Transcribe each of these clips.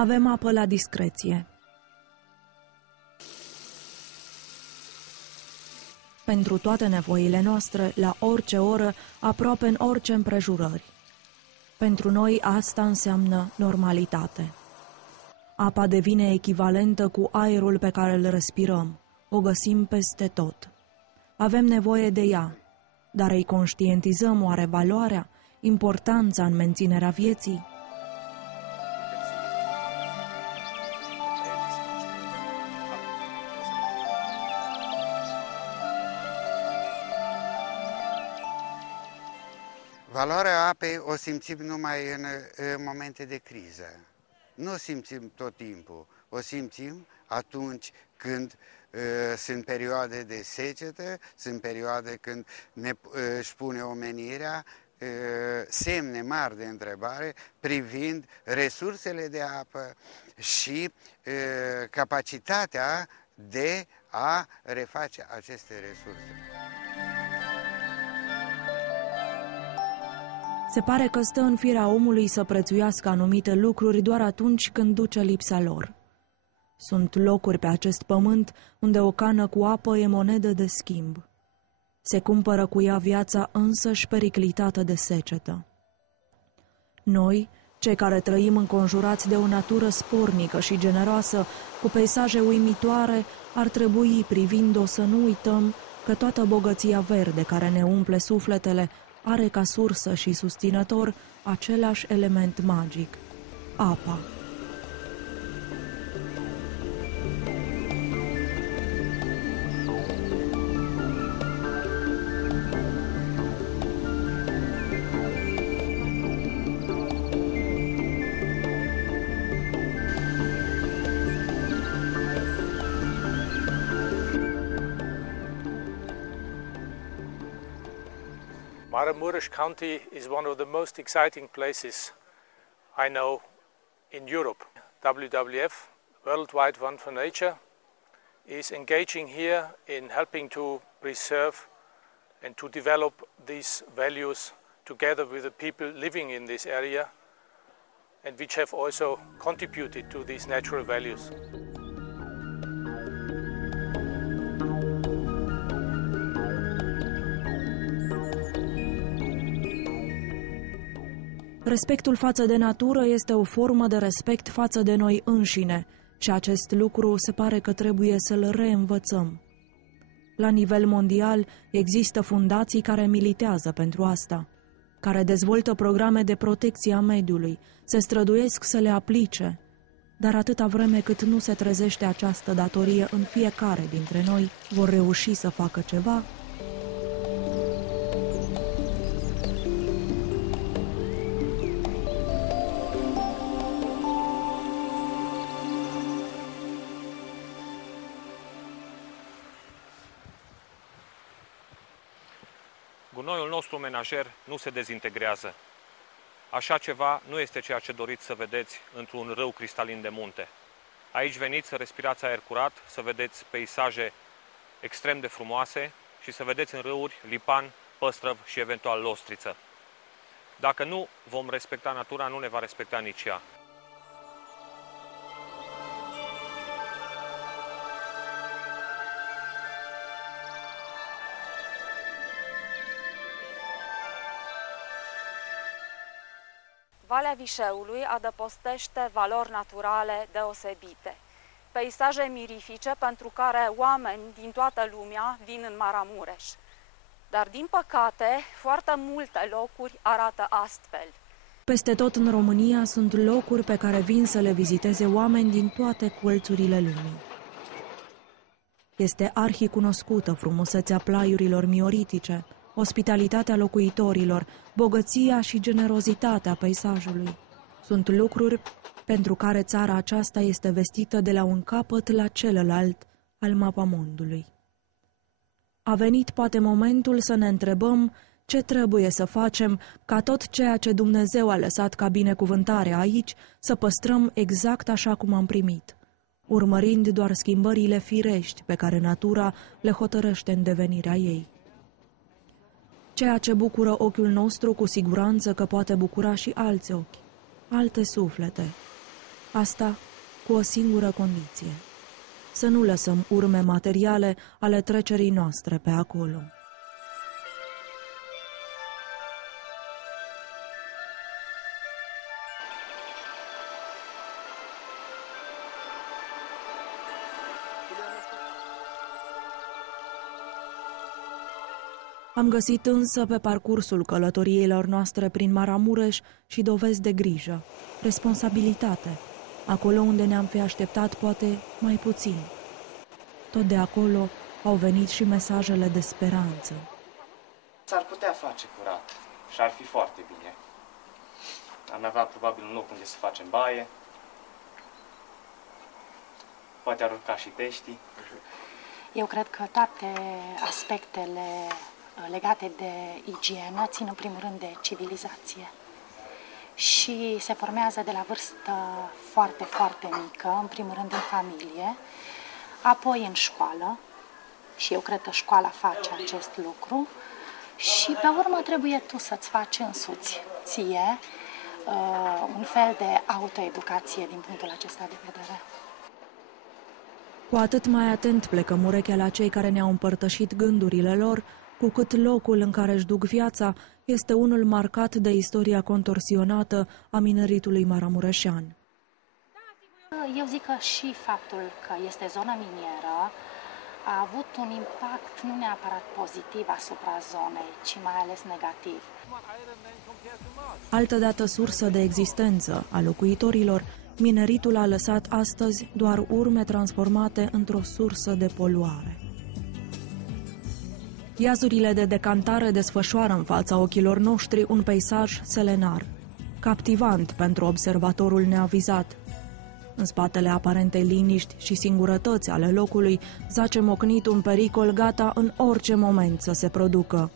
Avem apă la discreție. Pentru toate nevoile noastre, la orice oră, aproape în orice împrejurări. Pentru noi asta înseamnă normalitate. Apa devine echivalentă cu aerul pe care îl respirăm. O găsim peste tot. Avem nevoie de ea, dar îi conștientizăm oare valoarea, importanța în menținerea vieții? Valoarea apei o simțim numai în momente de criză. Nu o simțim tot timpul, o simțim atunci când sunt perioade de secetă, sunt perioade când își pune omenirea semne mari de întrebare privind resursele de apă și capacitatea de a reface aceste resurse. Se pare că stă în firea omului să prețuiască anumite lucruri doar atunci când duce lipsa lor. Sunt locuri pe acest pământ unde o cană cu apă e monedă de schimb. Se cumpără cu ea viața însăși periclitată de secetă. Noi, cei care trăim înconjurați de o natură spornică și generoasă, cu peisaje uimitoare, ar trebui, privind-o, să nu uităm că toată bogăția verde care ne umple sufletele are ca sursă și susținător același element magic, apa. Maramureș County is one of the most exciting places I know in Europe. WWF, World Wide Fund for Nature, is engaging here in helping to preserve and to develop these values together with the people living in this area and which have also contributed to these natural values. Respectul față de natură este o formă de respect față de noi înșine și acest lucru se pare că trebuie să-l reînvățăm. La nivel mondial există fundații care militează pentru asta, care dezvoltă programe de protecție a mediului, se străduiesc să le aplice, dar atâta vreme cât nu se trezește această datorie în fiecare dintre noi, vor reuși să facă ceva? Gunoiul nostru menajer nu se dezintegrează. Așa ceva nu este ceea ce doriți să vedeți într-un râu cristalin de munte. Aici veniți să respirați aer curat, să vedeți peisaje extrem de frumoase și să vedeți în râuri lipan, păstrăv și eventual lostriță. Dacă nu vom respecta natura, nu ne va respecta nici ea. Valea Vișeului adăpostește valori naturale deosebite, peisaje mirifice pentru care oameni din toată lumea vin în Maramureș. Dar, din păcate, foarte multe locuri arată astfel. Peste tot în România sunt locuri pe care vin să le viziteze oameni din toate colțurile lumii. Este arhicunoscută frumusețea plaiurilor mioritice, ospitalitatea locuitorilor, bogăția și generozitatea peisajului. Sunt lucruri pentru care țara aceasta este vestită de la un capăt la celălalt al mapamondului. A venit poate momentul să ne întrebăm ce trebuie să facem ca tot ceea ce Dumnezeu a lăsat ca binecuvântare aici să păstrăm exact așa cum am primit, urmărind doar schimbările firești pe care natura le hotărăște în devenirea ei. Ceea ce bucură ochiul nostru, cu siguranță că poate bucura și alți ochi, alte suflete. Asta cu o singură condiție: să nu lăsăm urme materiale ale trecerii noastre pe acolo. Am găsit însă pe parcursul călătoriilor noastre prin Maramureș și dovezi de grijă, responsabilitate, acolo unde ne-am fi așteptat poate mai puțin. Tot de acolo au venit și mesajele de speranță. S-ar putea face curat și ar fi foarte bine. Am avea probabil un loc unde să facem baie, poate ar urca și peștii. Eu cred că toate aspectele legate de igienă țin în primul rând de civilizație și se formează de la vârstă foarte, foarte mică, în primul rând în familie, apoi în școală și eu cred că școala face acest lucru și pe urmă trebuie tu să-ți faci însuți ție un fel de autoeducație din punctul acesta de vedere. Cu atât mai atent plecăm urechea la cei care ne-au împărtășit gândurile lor, cu cât locul în care își duc viața este unul marcat de istoria contorsionată a mineritului maramureșean. Eu zic că și faptul că este zonă minieră a avut un impact nu neapărat pozitiv asupra zonei, ci mai ales negativ. Altădată sursă de existență a locuitorilor, mineritul a lăsat astăzi doar urme transformate într-o sursă de poluare. Iazurile de decantare desfășoară în fața ochilor noștri un peisaj selenar, captivant pentru observatorul neavizat. În spatele aparentei liniști și singurătăți ale locului zace mocnit un pericol gata în orice moment să se producă.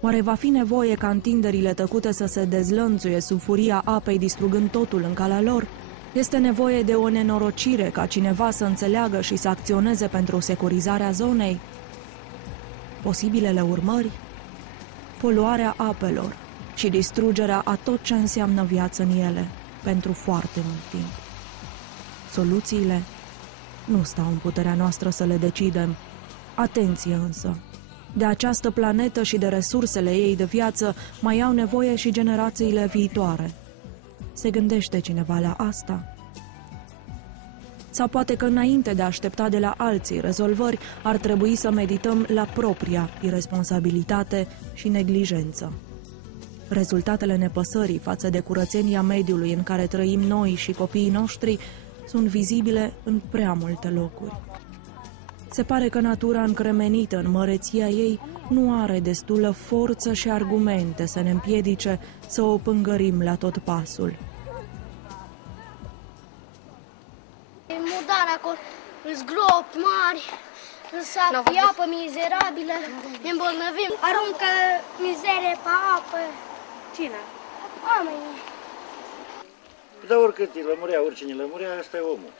Oare va fi nevoie ca întinderile tăcute să se dezlănțuie sub furia apei, distrugând totul în calea lor? Este nevoie de o nenorocire ca cineva să înțeleagă și să acționeze pentru securizarea zonei? Posibilele urmări? Poluarea apelor și distrugerea a tot ce înseamnă viață în ele, pentru foarte mult timp. Soluțiile? Nu stau în puterea noastră să le decidem. Atenție însă! De această planetă și de resursele ei de viață mai au nevoie și generațiile viitoare. Se gândește cineva la asta? Sau poate că înainte de a aștepta de la alții rezolvări, ar trebui să medităm la propria irresponsabilitate și neglijență. Rezultatele nepăsării față de curățenia mediului în care trăim noi și copiii noștri sunt vizibile în prea multe locuri. Se pare că natura încremenită în măreția ei nu are destulă forță și argumente să ne împiedice să o pângărim la tot pasul. E mudar acolo, zgropi mari, sapi, apă mizerabilă, ne îmbolnăvim, aruncă mizerie pe apă. Cine? Oamenii. Dar oricât îi lămurea, oricine lămurea, ăsta e omul.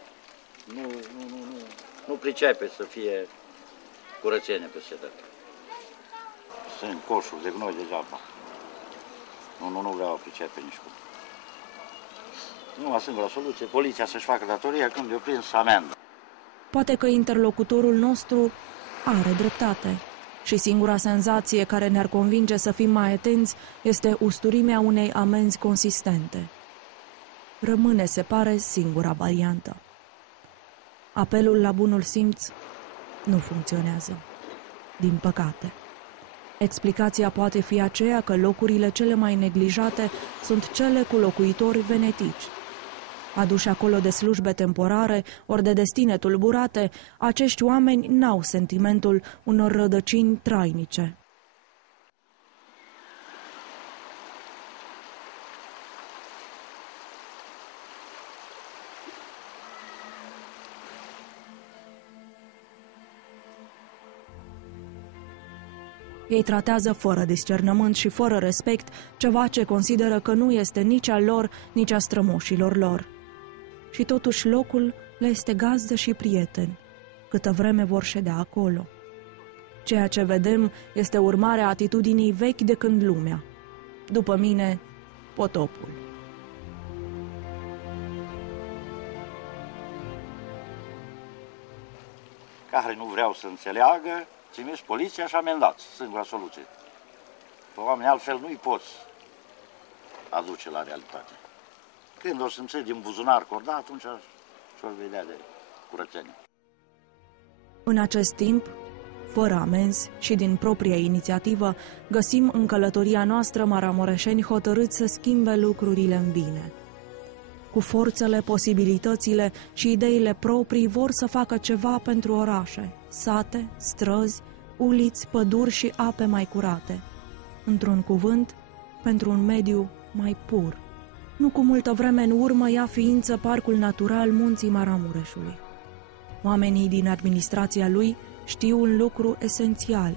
Nu pricepe să fie curățenie peste tot. Sunt coșuri de gunoi degeaba. Nu vreau pricepe nici cum. Numai singura soluție, poliția să-și facă datoria, când e prins, amendă. Poate că interlocutorul nostru are dreptate și singura senzație care ne-ar convinge să fim mai atenți este usturimea unei amenzi consistente. Rămâne, se pare, singura variantă. Apelul la bunul simț nu funcționează, din păcate. Explicația poate fi aceea că locurile cele mai neglijate sunt cele cu locuitori venetici. Aduși acolo de slujbe temporare ori de destine tulburate, acești oameni n-au sentimentul unor rădăcini trainice. Ei tratează fără discernământ și fără respect ceva ce consideră că nu este nici al lor, nici a strămoșilor lor. Și totuși locul le este gazdă și prieten, câtă vreme vor ședea acolo. Ceea ce vedem este urmarea atitudinii vechi de când lumea. După mine, potopul. Care nu vreau să înțeleagă, trimiși poliția și amendați. Singura soluție. Pe oameni altfel nu-i poți aduce la realitate. Când o să-mi ții din buzunar corda, atunci și-o vedea de curățenie. În acest timp, fără amenzi și din propria inițiativă, găsim în călătoria noastră maramureșeni hotărâți să schimbe lucrurile în bine. Cu forțele, posibilitățile și ideile proprii vor să facă ceva pentru orașe, sate, străzi, uliți, păduri și ape mai curate. Într-un cuvânt, pentru un mediu mai pur. Nu cu multă vreme în urmă ia ființă Parcul Natural Munții Maramureșului. Oamenii din administrația lui știu un lucru esențial,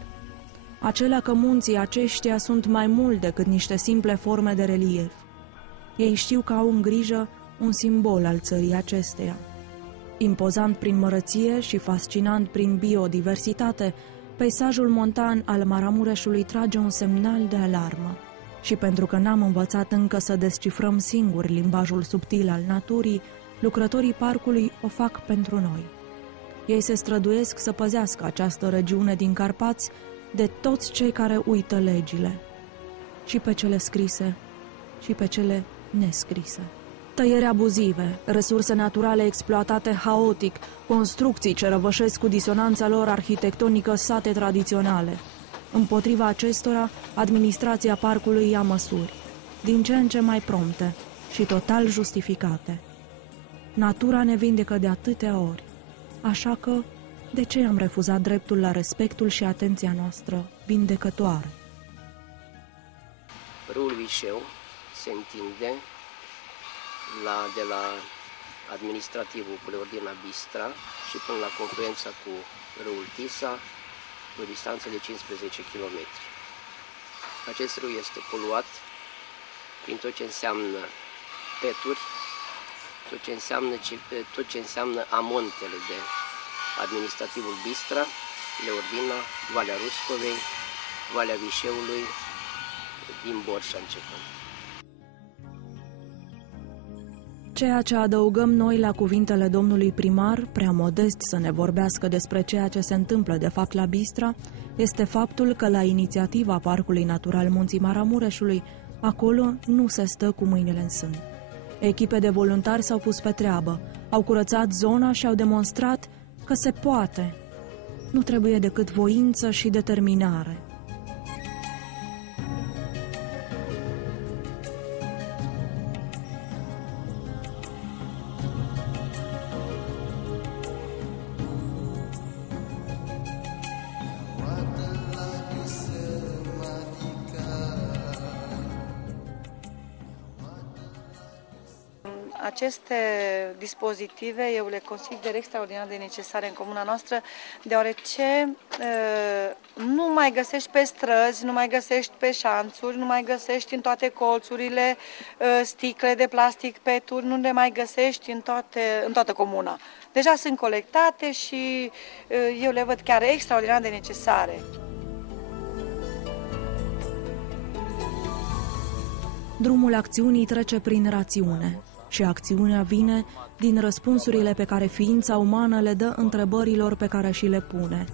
acela că munții aceștia sunt mai mult decât niște simple forme de relief. Ei știu că au în grijă un simbol al țării acesteia. Impozant prin mărăție și fascinant prin biodiversitate, peisajul montan al Maramureșului trage un semnal de alarmă. Și pentru că n-am învățat încă să descifrăm singuri limbajul subtil al naturii, lucrătorii parcului o fac pentru noi. Ei se străduiesc să păzească această regiune din Carpați de toți cei care uită legile, și pe cele scrise, și pe cele nescrise. Tăieri abuzive, resurse naturale exploatate haotic, construcții ce răvășesc cu disonanța lor arhitectonică sate tradiționale. Împotriva acestora, administrația parcului ia măsuri, din ce în ce mai prompte și total justificate. Natura ne vindecă de atâtea ori, așa că de ce am refuzat dreptul la respectul și atenția noastră vindecătoare? Râul Vișeu se întinde de la administrativul Pleordina Bistra și până la confluența cu râul Tisa, pe o distanță de 15 km. Acest râu este poluat prin tot ce înseamnă peturi, tot ce înseamnă amontele de administrativul Bistra, Pleordina, Valea Ruscovei, Valea Vișeului, din Borșa începând. Ceea ce adăugăm noi la cuvintele domnului primar, prea modest să ne vorbească despre ceea ce se întâmplă de fapt la Bistra, este faptul că la inițiativa Parcului Natural Munții Maramureșului, acolo nu se stă cu mâinile în sân. Echipe de voluntari s-au pus pe treabă, au curățat zona și au demonstrat că se poate. Nu trebuie decât voință și determinare. Aceste dispozitive eu le consider extraordinar de necesare în comuna noastră, deoarece nu mai găsești pe străzi, nu mai găsești pe șanțuri, nu mai găsești în toate colțurile sticle de plastic, peturi, nu le mai găsești în toată comuna. Deja sunt colectate și eu le văd chiar extraordinar de necesare. Drumul acțiunii trece prin rațiune. Și acțiunea vine din răspunsurile pe care ființa umană le dă întrebărilor pe care și le pune.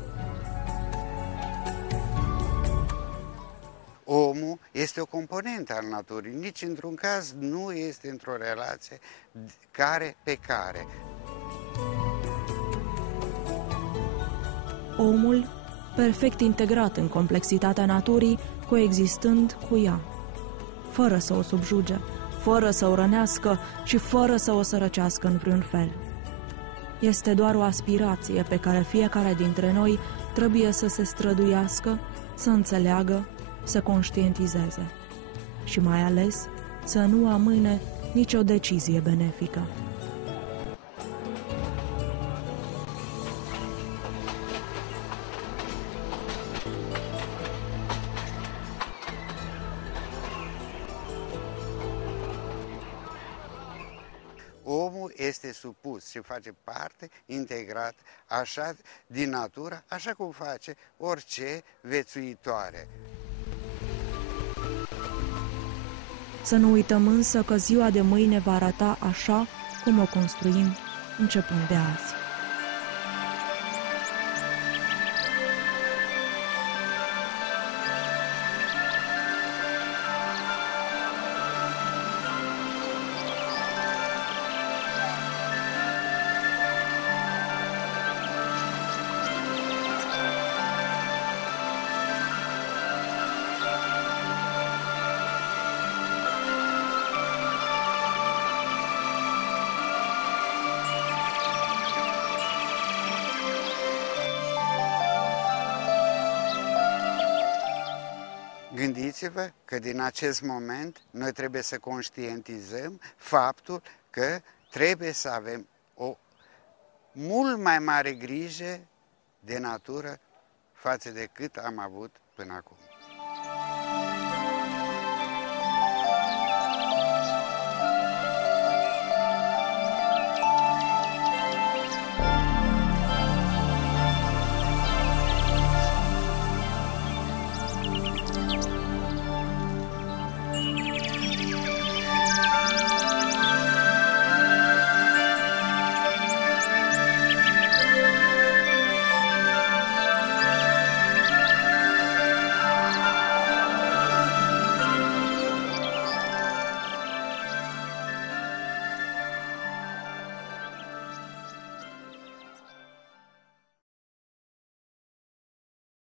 Omul este o componentă al naturii, nici într-un caz nu este într-o relație care pe care. Omul, perfect integrat în complexitatea naturii, coexistând cu ea, fără să o subjuge, fără să o rănească și fără să o sărăcească în vreun fel. Este doar o aspirație pe care fiecare dintre noi trebuie să se străduiască, să înțeleagă, să conștientizeze și mai ales să nu amâne nicio decizie benefică. Omul este supus și face parte integrat așa din natură, așa cum face orice viețuitoare. Să nu uităm însă că ziua de mâine va arata așa cum o construim începând de azi. Gândiți-vă că din acest moment noi trebuie să conștientizăm faptul că trebuie să avem o mult mai mare grijă de natură față de cât am avut până acum.